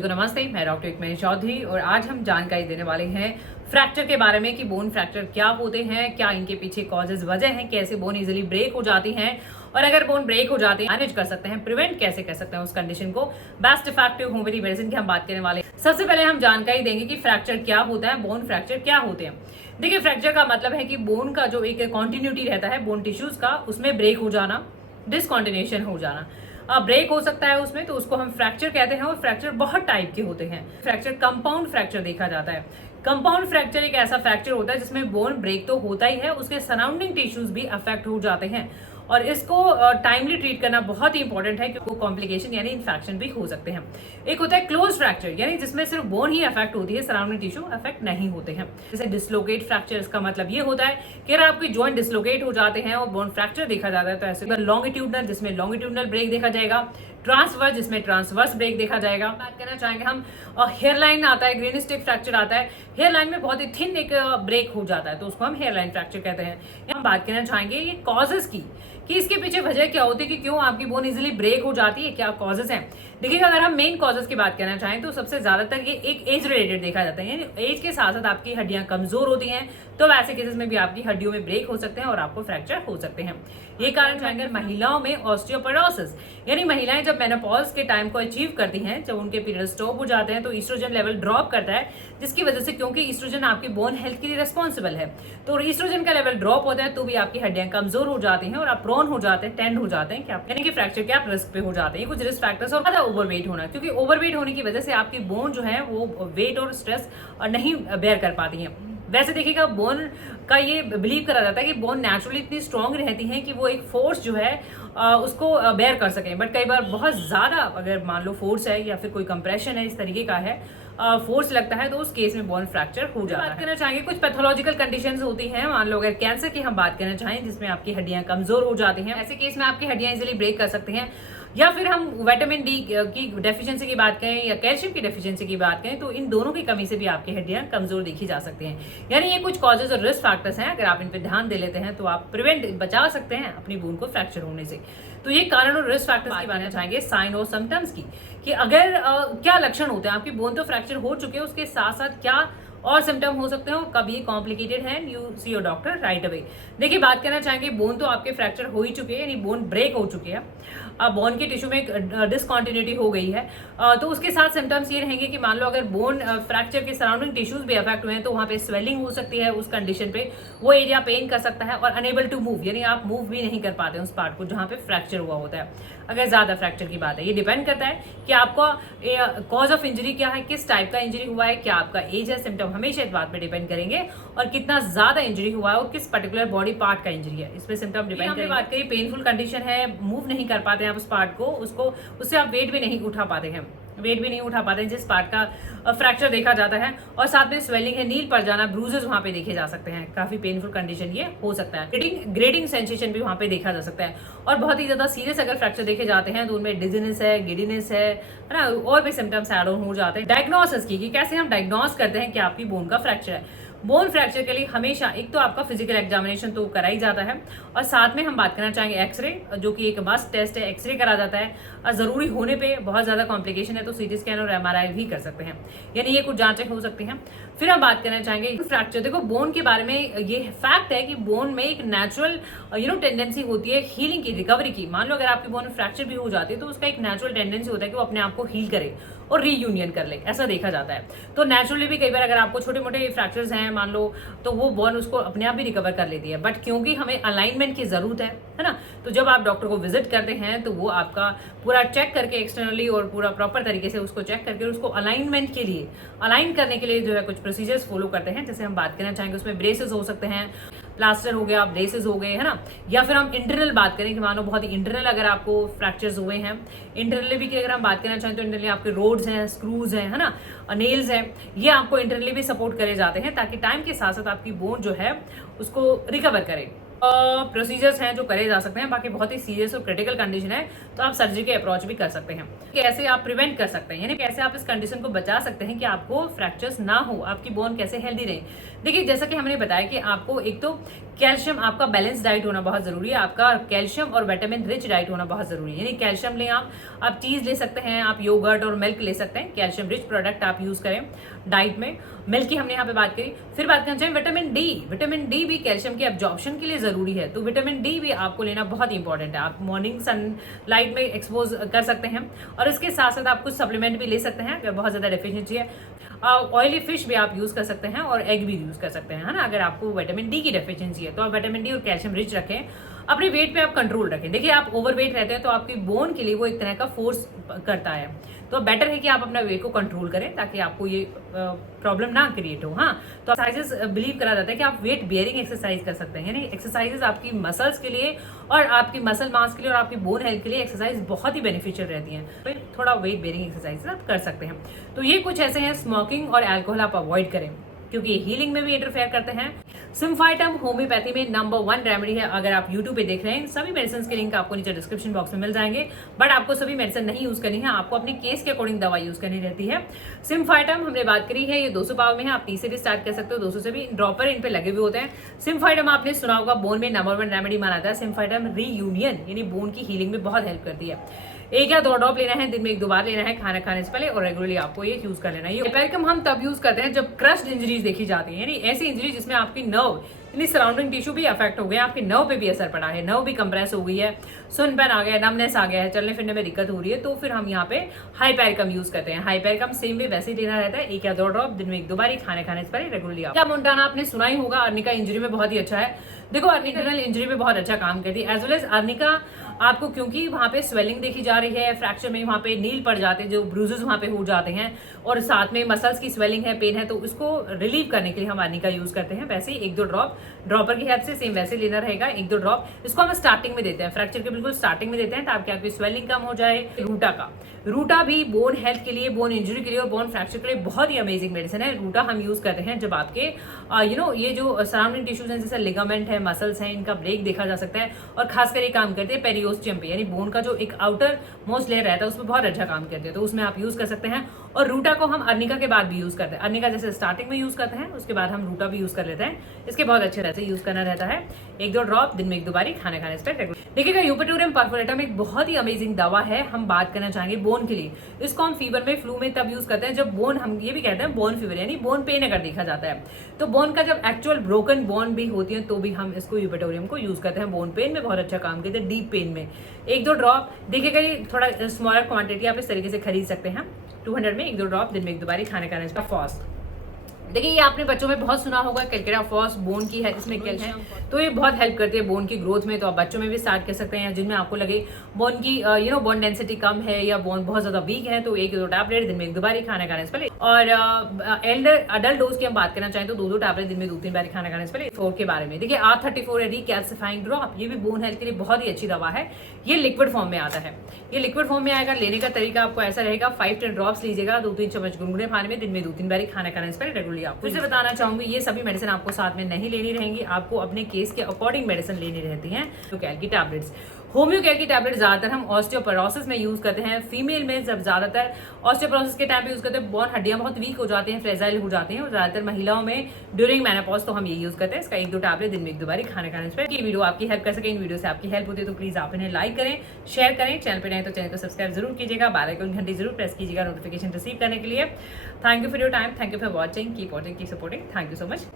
तो नमस्ते, मैं डॉक्टर एकमनी चौधरी और आज हम जानकारी देने वाले हैं फ्रैक्चर के बारे में कि बोन फ्रैक्चर क्या होते हैं, क्या इनके पीछे कॉजेज वजह हैं, कैसे बोन इजीली ब्रेक हो जाती हैं और अगर बोन ब्रेक हो जाती है मैनेज कर सकते हैं, प्रिवेंट कैसे कर सकते हैं उस कंडीशन को। बेस्ट इफेक्टिव होम्योपैथी मेडिसिन की हम बात करने वाले हैं। सबसे पहले हम जानकारी देंगे कि फ्रैक्चर क्या होता है, बोन फ्रैक्चर क्या होते हैं। देखिए, फ्रैक्चर का मतलब है कि बोन का जो एक कॉन्टिन्यूटी रहता है बोन टिश्यूज का, उसमें ब्रेक हो जाना, डिसकॉन्टिन्यूएशन हो जाना, ब्रेक हो सकता है उसमें, तो उसको हम फ्रैक्चर कहते हैं। और फ्रैक्चर बहुत टाइप के होते हैं। फ्रैक्चर कंपाउंड फ्रैक्चर देखा जाता है। कंपाउंड फ्रैक्चर एक ऐसा फ्रैक्चर होता है जिसमें बोन ब्रेक तो होता ही है, उसके सराउंडिंग टिश्यूज भी अफेक्ट हो जाते हैं और इसको टाइमली ट्रीट करना बहुत ही इंपॉर्टेंट है क्योंकि कॉम्प्लिकेशन यानी इन्फेक्शन भी हो सकते हैं। एक होता है क्लोज फ्रैक्चर, यानी जिसमें सिर्फ बोन ही अफेक्ट होती है, सराउंडिंग टिश्यू अफेक्ट नहीं होते हैं। जैसे डिसलोकेट फ्रैक्चर, इसका मतलब ये होता है कि अगर आपके जॉइंट डिसलोकेट हो जाते हैं और बोन फ्रैक्चर देखा जाता है तो ऐसे लॉन्गिट्यूडनल, जिसमें लॉन्गिट्यूडनल ब्रेक देखा जाएगा, ट्रांसवर्स जिसमें ट्रांसवर्स ब्रेक देखा जाएगा। बात करना चाहेंगे हम हेयरलाइन आता है, ग्रीन स्टिक फ्रैक्चर आता है, हेयरलाइन में बहुत ही थिन एक ब्रेक हो जाता है तो उसको हम हेयरलाइन फ्रैक्चर कहते हैं। हम बात करना चाहेंगे ये कॉजेज की कि इसके पीछे वजह क्या होती है कि क्यों आपकी बोन इजीली ब्रेक हो जाती है, क्या कॉजेज हैं। देखिएगा, अगर हम मेन कॉजेज की बात करना चाहें तो सबसे ज्यादातर ये एक एज रिलेटेड देखा जाता है, यानी एज के साथ साथ आपकी हड्डियां कमजोर होती हैं तो वैसे केसेस में भी आपकी हड्डियों में ब्रेक हो सकते हैं और आपको फ्रैक्चर हो सकते हैं। ये कारण चाहेंगे महिलाओं में ऑस्टियोपोरोसिस, यानी महिलाएं जब मेनोपॉज के टाइम को अचीव करती हैं, जब उनके पीरियड स्टॉप हो जाते हैं तो ईस्ट्रोजन लेवल ड्रॉप करता है, जिसकी वजह से क्योंकि ईस्ट्रोजन आपकी बोन हेल्थ के लिए रिस्पॉन्सिबल है, तो ईस्ट्रोजन का लेवल ड्रॉप होता है तो भी आपकी हड्डियां कमजोर हो जाती हैं और आप प्रोन हो जाते हैं, टेंड हो जाते हैं, यानी कि फ्रैक्चर के आप रिस्क पे हो जाते हैं। कुछ रिस्क फैक्टर्स और ज्यादा ओवरवेट होना, क्योंकि ओवरवेट होने की वजह से आपकी बोन जो है वो वेट और स्ट्रेस नहीं बेयर कर पाती है। वैसे देखिएगा, बोन का ये बिलीव करा जाता है कि बोन नेचुरली इतनी स्ट्रांग रहती है कि वो एक फोर्स जो है उसको बेयर कर सकें, बट कई बार बहुत ज्यादा अगर मान लो फोर्स है या फिर कोई कंप्रेशन है, इस तरीके का है, फोर्स लगता है तो उस केस में बोन फ्रैक्चर हो जाता है। बात करना चाहेंगे कुछ पैथोलॉजिकल कंडीशंस होती हैं, मान लो अगर कैंसर की हम बात करना चाहें जिसमें आपकी हड्डियां कमजोर हो जाती हैं, ऐसे केस में आपकी हड्डियां इजीली ब्रेक कर सकती हैं। या फिर हम विटामिन डी की डेफिशिएंसी की बात करें या कैल्शियम की डेफिशिएंसी की बात करें तो इन दोनों की कमी से भी आपकी हड्डियां कमजोर देखी जा सकती हैं। यानी ये कुछ कॉजेज और रिस्क फैक्टर्स हैं, अगर आप इन पे ध्यान दे लेते हैं तो आप बचा सकते हैं अपनी बोन को फ्रैक्चर होने से। तो ये कारण और रिस्क फैक्टर्स की बात चाहेंगे साइन और सिम्टम्स की, कि अगर क्या लक्षण होते हैं, आपकी बोन तो फ्रैक्चर हो चुके हैं, उसके साथ साथ क्या और सिम्टम हो सकते हैं और कभी कॉम्प्लिकेटेड है, you see your doctor right away. देखिए, बात करना चाहेंगे बोन तो आपके फ्रैक्चर हो ही चुके हैं, यानी बोन ब्रेक हो चुकी है, अब बोन के टिश्यू में एक डिसकॉन्टिन्यूटी हो गई है, तो उसके साथ सिम्टम्स ये रहेंगे कि मान लो अगर बोन फ्रैक्चर के सराउंडिंग टिश्यूज भी अफेक्ट हुए हैं तो वहाँ पे स्वेलिंग हो सकती है, उस कंडीशन पे वो एरिया पेन कर सकता है और अनेबल टू मूव, यानी आप मूव भी नहीं कर पाते उस पार्ट को जहाँ पे फ्रैक्चर हुआ होता है। अगर ज्यादा फ्रैक्चर की बात है, ये डिपेंड करता है कि आपका कॉज ऑफ इंजरी क्या है, किस टाइप का इंजरी हुआ है, क्या आपका एज है, सिम्टम हमेशा इस बात पे डिपेंड करेंगे और कितना ज्यादा इंजरी हुआ है और किस पर्टिकुलर बॉडी पार्ट का इंजरी है, इस पे सिम्टम डिपेंड करेंगे। बात करिए पेनफुल कंडीशन है, मूव नहीं कर पाते हैं आप उस पार्ट को, उससे आप वेट भी नहीं उठा पाते हैं, जिस पार्ट का फ्रैक्चर देखा जाता है, और साथ में स्वेलिंग है, नील पड़ जाना, ब्रूजेस वहां पे देखे जा सकते हैं, काफी पेनफुल कंडीशन ये हो सकता है। ग्रेडिंग सेंसेशन भी वहां पे देखा जा सकता है और बहुत ही ज्यादा सीरियस अगर फ्रैक्चर देखे जाते हैं तो उनमें डिजीनेस है, गिडीनेस है ना, और भी सिम्टम्स एड ऑन हो जाते हैं। डायग्नोसिस की, कैसे हम डायग्नोस करते हैं कि आपकी बोन का फ्रैक्चर है। बोन फ्रैक्चर के लिए हमेशा एक तो आपका फिजिकल एग्जामिनेशन तो कराई जाता है और साथ में हम बात करना चाहेंगे एक्सरे, जो कि एक मस्ट टेस्ट है, एक्सरे करा जाता है और जरूरी होने पे बहुत ज्यादा कॉम्प्लिकेशन है तो सीटी स्कैन और एमआरआई भी कर सकते हैं, यानी ये कुछ जांचें हो सकती हैं। फिर हम बात करना चाहेंगे फ्रैक्चर। देखो, बोन के बारे में ये फैक्ट है कि बोन में एक नेचुरल टेंडेंसी होती है हीलिंग की, रिकवरी की। मान लो अगर आपकी बोन फ्रैक्चर भी हो जाती है तो उसका एक नेचुरल टेंडेंसी होता है कि वो अपने आप को हील करे और रीयूनियन कर ले, ऐसा देखा जाता है। तो नेचुरली भी कई बार अगर आपको छोटे मोटे फ्रैक्चर्स हैं मान लो, तो वो बोन उसको अपने आप भी रिकवर कर लेती है, बट क्योंकि हमें अलाइनमेंट की जरूरत है ना, तो जब आप डॉक्टर को विजिट करते हैं तो वो आपका पूरा चेक करके एक्सटर्नली और पूरा प्रॉपर तरीके से उसको चेक करके उसको अलाइनमेंट के लिए, अलाइन करने के लिए जो है कुछ प्रोसीजर्स फॉलो करते हैं। जैसे हम बात करना चाहेंगे उसमें ब्रेसेस हो सकते हैं, प्लास्टर हो गया, ब्रेसेस हो गए, है ना, या फिर हम इंटरनल बात करें कि मानो बहुत ही इंटरनल अगर आपको फ्रैक्चर्स हुए हैं, इंटरनली भी अगर हम बात करना चाहें तो इंटरनली आपके रोड्स हैं, स्क्रूज हैं, है ना, नेल्स हैं, ये आपको इंटरनली भी सपोर्ट करे जाते हैं ताकि टाइम के साथ साथ आपकी बोन जो है उसको रिकवर करे। प्रोसीजर्स हैं जो करे जा सकते हैं। बाकी बहुत ही सीरियस और क्रिटिकल कंडीशन है तो आप सर्जरी के अप्रोच भी कर सकते हैं। कैसे आप प्रिवेंट कर सकते हैं, यानी कैसे आप इस कंडीशन को बचा सकते हैं कि आपको फ्रैक्चर्स ना हो, आपकी बोन कैसे हेल्दी रहे। देखिए, जैसा कि हमने बताया कि आपको एक तो कैल्शियम, आपका बैलेंस डाइट होना बहुत जरूरी है, आपका कैल्शियम और विटामिन रिच डाइट होना बहुत जरूरी है। यानी कैल्शियम लें आप चीज ले सकते हैं, आप योगर्ट और मिल्क ले सकते हैं, कैल्शियम रिच प्रोडक्ट आप यूज करें डाइट में। मिल्क की हमने यहाँ पे बात करी। फिर बात करना चाहिए विटामिन डी भी कैल्शियम के एब्जॉर्प्शन के लिए जरूरी है, तो विटामिन डी भी आपको लेना बहुत इंपॉर्टेंट है। आप मॉर्निंग सनलाइट में एक्सपोज कर सकते हैं और इसके साथ साथ आप कुछ सप्लीमेंट भी ले सकते हैं अगर बहुत ज्यादा डेफिशिएंसी है। ऑयली फिश भी आप यूज कर सकते हैं और एग भी यूज कर सकते हैं, है ना। अगर आपको विटामिन डी की डेफिशिएंसी है तो आप विटामिन डी और कैल्शियम रिच रखें। अपने वेट पे आप कंट्रोल रखें। देखिए, आप ओवरवेट रहते हैं तो आपकी बोन के लिए वो एक तरह का फोर्स करता है, तो बेटर है कि आप अपना वेट को कंट्रोल करें ताकि आपको ये प्रॉब्लम ना क्रिएट हो। हाँ, तो एक्सरसाइजेस बिलीव करा जाता है कि आप वेट बियरिंग एक्सरसाइज कर सकते हैं, यानी एक्सरसाइजेस आपकी मसल्स के लिए और आपकी मसल मास के लिए और आपकी बोन हेल्थ के लिए एक्सरसाइज बहुत ही बेनिफिशियल रहती हैं। तो थोड़ा वेट बियरिंग एक्सरसाइज आप कर सकते हैं। तो ये कुछ ऐसे हैं। स्मोकिंग और एल्कोहल आप अवॉइड करें क्योंकि हीलिंग में भी इंटरफेयर करते हैं। सिम्फाइटम होम्योपैथी में नंबर 1 रेमेडी है। अगर आप यूट्यूब पे देख रहे हैं, सभी मेडिसिन के लिंक आपको नीचे डिस्क्रिप्शन बॉक्स में मिल जाएंगे, बट आपको सभी मेडिसिन नहीं यूज करनी है, आपको अपने केस के अकॉर्डिंग दवा यूज करनी रहती है। सिम्फाइटम हमने बात करी है, ये 200 पाव में है, आप 30 से भी स्टार्ट कर सकते हो, 200 से भी। ड्रॉपर इन पे लगे हुए होते हैं। सिम्फाइटम आपने सुना होगा, बोन में नंबर 1 रेमेडी माना जाता है। सिम्फाइटम रीयूनियन यानी बोन की हीलिंग में बहुत हेल्प करती है। 1 या 2 ड्रॉप लेना है, दिन में 1-2 बार लेना है खाना खाने से पहले, और रेगुलरली आपको ये यूज कर लेना है। ये हाइपेरिकम हम तब यूज करते हैं जब क्रश्ड इंजरीज देखी जाती है, यानी ऐसी इंजरी जिसमें आपकी नर्व यानी सराउंडिंग टिश्यू भी अफेक्ट हो गया, आपके नर्व पे भी असर पड़ा है, नर्व भी कंप्रेस हो गई है, सुनपन आ गया है, नमनेस आ गया है, चलने फिरने में दिक्कत हो रही है, तो फिर हम यहाँ पे हाइपेरिकम यूज करते हैं। हाइपेरिकम सेम वे वैसे ही लेना रहता है, 1 या 2 ड्रॉप दिन में 1-2 बार खाने खाने से पहले रेगुलरली। क्या मोन्टाना आपने सुना ही होगा, अर्निका इंजरी में बहुत ही अच्छा है। देखो, अर्निकल इंजरी में बहुत अच्छा काम करती है, एज वेल एज अर्निका आपको, क्योंकि वहां पे स्वेलिंग देखी जा रही है, फ्रैक्चर में वहां पे नील पड़ जाते हैं, जो ब्रूजेस वहां पे हो जाते हैं, और साथ में मसल्स की स्वेलिंग है, पेन है, तो उसको रिलीव करने के लिए हम अर्निका यूज करते हैं। वैसे ही 1-2 ड्रॉप ड्रॉपर की हेल्प से सेम वैसे लेना रहेगा, 1-2 ड्रॉप। इसको हम स्टार्टिंग में देते हैं, फ्रैक्चर के बिल्कुल स्टार्टिंग में देते हैं ताकि आपकी स्वेलिंग कम हो जाए। रूटा भी बोन हेल्थ के लिए, बोन इंजरी के लिए और बोन फ्रैक्चर के लिए बहुत ही अमेजिंग मेडिसिन है। रूटा हम यूज करते हैं जब आपके ये जो सराउंडिंग टिश्यूज हैं, जैसे लिगामेंट है, मसल्स हैं, इनका ब्रेक देखा जा सकता है, और खासकर ये काम करते हैं पेरियोस्टियम पे, यानी बोन का जो एक आउटर मोस्ट लेयर रहता है उसमें बहुत अच्छा काम करते हैं, तो उसमें आप यूज कर सकते हैं। और रूटा को हम अर्निका के बाद भी यूज करते हैं। अर्निका जैसे स्टार्टिंग में यूज करते हैं, उसके बाद हम रूटा भी यूज कर लेते हैं। इसके बहुत अच्छे रहते हैं, यूज करना रहता है, 1-2 ड्रॉप दिन में 1-2 बार खाने खाने से पहले। देखिएगा, यूपेटोरियम परफोरेटम एक बहुत ही अमेजिंग दवा है। हम बात करना चाहेंगे बोन के लिए। इसको हम फीवर में, फ्लू में तब यूज करते हैं जब बोन, हम ये भी कहते हैं बोन फीवर, यानी बोन पेन अगर देखा जाता है, तो बोन का जब एक्चुअल ब्रोकन बोन भी होती है तो भी हम इसको यूपेटोरियम को यूज करते हैं। बोन पेन में बहुत अच्छा काम करते हैं, डीप पेन में 1-2 ड्रॉप। देखिएगा, ये थोड़ा स्मॉलर क्वांटिटी आप इस तरीके से खरीद सकते हैं, 200 में 1-2 ड्रॉप दिन में 1-2 बार खाने खाने का। फॉस्ट, देखिए, ये आपने बच्चों में बहुत सुना होगा, कैलकेटा फॉस बोन की है, इसमें क्या है, तो ये बहुत हेल्प करती है बोन की ग्रोथ में। तो आप बच्चों में भी स्टार्ट कर सकते हैं, जिनमें आपको लगे बोन की बोन डेंसिटी कम है या बोन बहुत ज्यादा वीक है, तो 1-2 टैबलेट दिन में 1-2 बार खाना खाने से पहले। और अडल्ट डोज की हम बात करना चाहें तो 2-2 टैबलेट दिन में 2-3 बार खाना खाने से पहले। 4 के बारे में देखिए, R34 रिकैल्सिफाइंग ड्रॉप, ये भी बोन हेल्थ के लिए बहुत ही अच्छी दवा है। ये लिक्विड फॉर्म में आता है, ये लिक्विड फॉर्म में आएगा। लेने का तरीका आपको ऐसा रहेगा, 5-10 ड्रॉप्स लीजिएगा, 2-3 चम्मच गुनगुने पानी में, दिन में 2-3 बार खाना खाने से पहले रेगुलरली। आपको फिर से बताना चाहूंगी, ये सभी मेडिसिन आपको साथ में नहीं लेनी रहेंगी, आपको अपने केस के अकॉर्डिंग मेडिसिन लेनी रहती है। होम्योकेयर की टैबलेट्स, होम्योकेयर की टैबलेट ज्यादातर हम ऑस्टियोपोरोसिस में यूज करते हैं। फीमेल में जब ज्यादातर ऑस्टियोपोरोसिस के टाइम पे यूज करते हैं, बोन हड्डियां बहुत वीक हो जाती हैं, फ्रेजाइल हो जाती हैं, और ज्यादातर महिलाओं में ड्यूरिंग मेनोपॉज तो हम ये यूज करते हैं। इसका 1-2 टैबलेट दिन में 1-2 बार खाने खाने से। ये वीडियो आपकी हेल्प कर सके, इन वीडियो से आपकी हेल्प होती है तो प्लीज आप इन्हें लाइक करें, शेयर करें, चैनल पर नए तो चैनल को सब्सक्राइब जरूर कीजिएगा, बेल आइकन घंटी जरूर प्रेस कीजिएगा नोटिफिकेशन रिसीव करने के लिए। Thank you for your time, thank you for watching, keep watching, keep supporting, thank you so much.